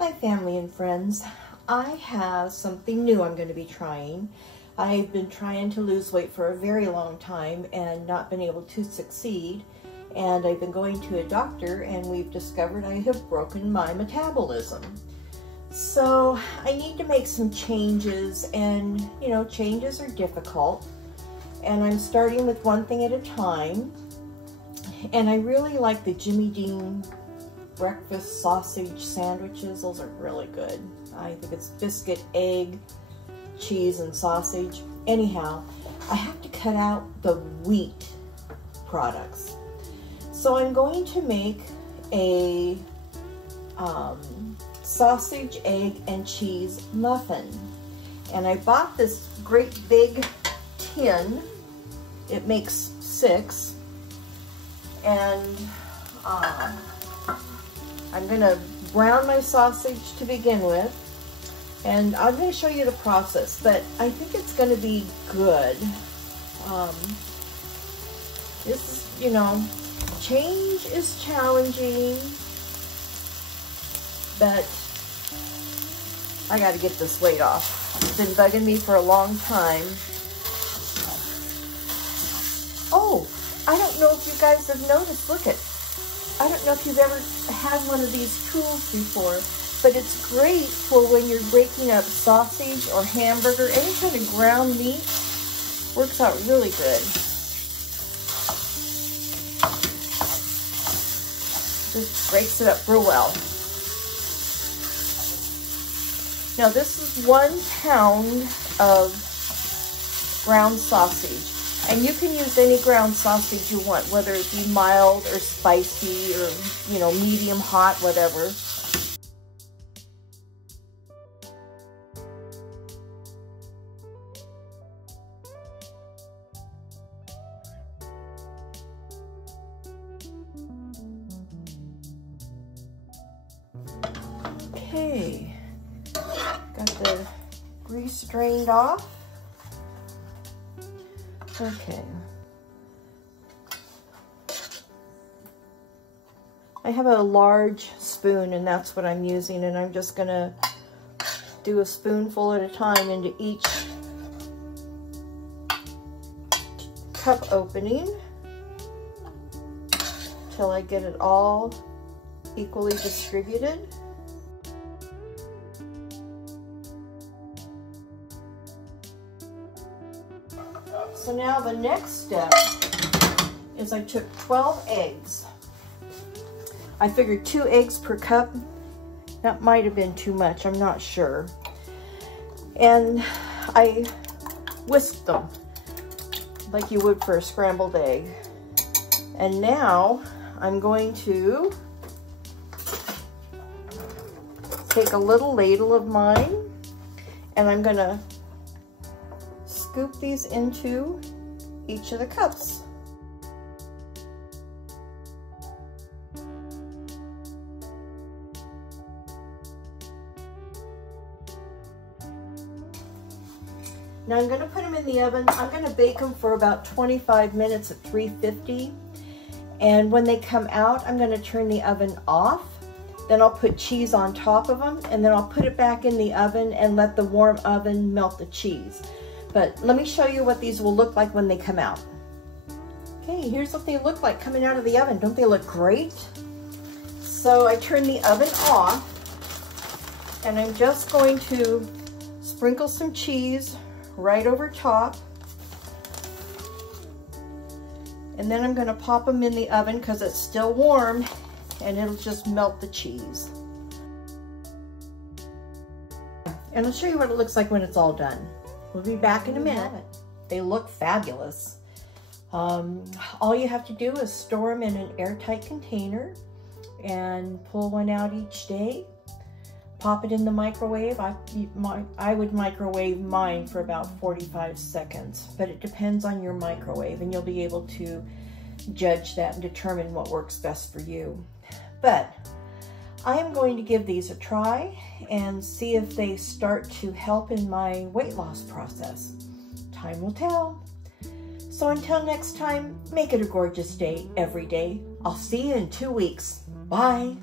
Hi family and friends. I have something new I'm going to be trying. I've been trying to lose weight for a very long time and not been able to succeed. And I've been going to a doctor and we've discovered I have broken my metabolism. So I need to make some changes, and you know, changes are difficult. And I'm starting with one thing at a time. And I really like the Jimmy Dean breakfast sausage sandwiches. Those are really good. I think it's biscuit, egg, cheese, and sausage. Anyhow, I have to cut out the wheat products. So I'm going to make a sausage, egg, and cheese muffin. And I bought this great big tin. It makes 6. And I'm gonna brown my sausage to begin with, and I'm gonna show you the process, but I think it's gonna be good. This is, you know, change is challenging, but I gotta get this weight off. It's been bugging me for a long time. Oh, I don't know if you guys have noticed, look at, I don't know if you've ever had one of these tools before, but it's great for when you're breaking up sausage or hamburger, any kind of ground meat. Works out really good. Just breaks it up real well. Now this is 1 pound of ground sausage. And you can use any ground sausage you want, whether it be mild or spicy or, you know, medium hot, whatever. Okay, got the grease drained off. Okay. I have a large spoon and that's what I'm using, and I'm just gonna do a spoonful at a time into each cup opening till I get it all equally distributed. So now the next step is I took 12 eggs. I figured 2 eggs per cup. That might have been too much, I'm not sure. And I whisked them like you would for a scrambled egg. And now I'm going to take a little ladle of mine and I'm gonna scoop these into each of the cups. Now I'm going to put them in the oven. I'm going to bake them for about 25 minutes at 350. And when they come out, I'm going to turn the oven off. Then I'll put cheese on top of them, and then I'll put it back in the oven and let the warm oven melt the cheese. But let me show you what these will look like when they come out. Okay, here's what they look like coming out of the oven. Don't they look great? So I turn the oven off, and I'm just going to sprinkle some cheese right over top. And then I'm going to pop them in the oven because it's still warm, and it'll just melt the cheese. And I'll show you what it looks like when it's all done. We'll be back in a minute. They look fabulous. All you have to do is store them in an airtight container and pull one out each day. Pop it in the microwave. I would microwave mine for about 45 seconds, but it depends on your microwave, and you'll be able to judge that and determine what works best for you. But I am going to give these a try and see if they start to help in my weight loss process. Time will tell. So until next time, make it a gorgeous day every day. I'll see you in 2 weeks. Bye.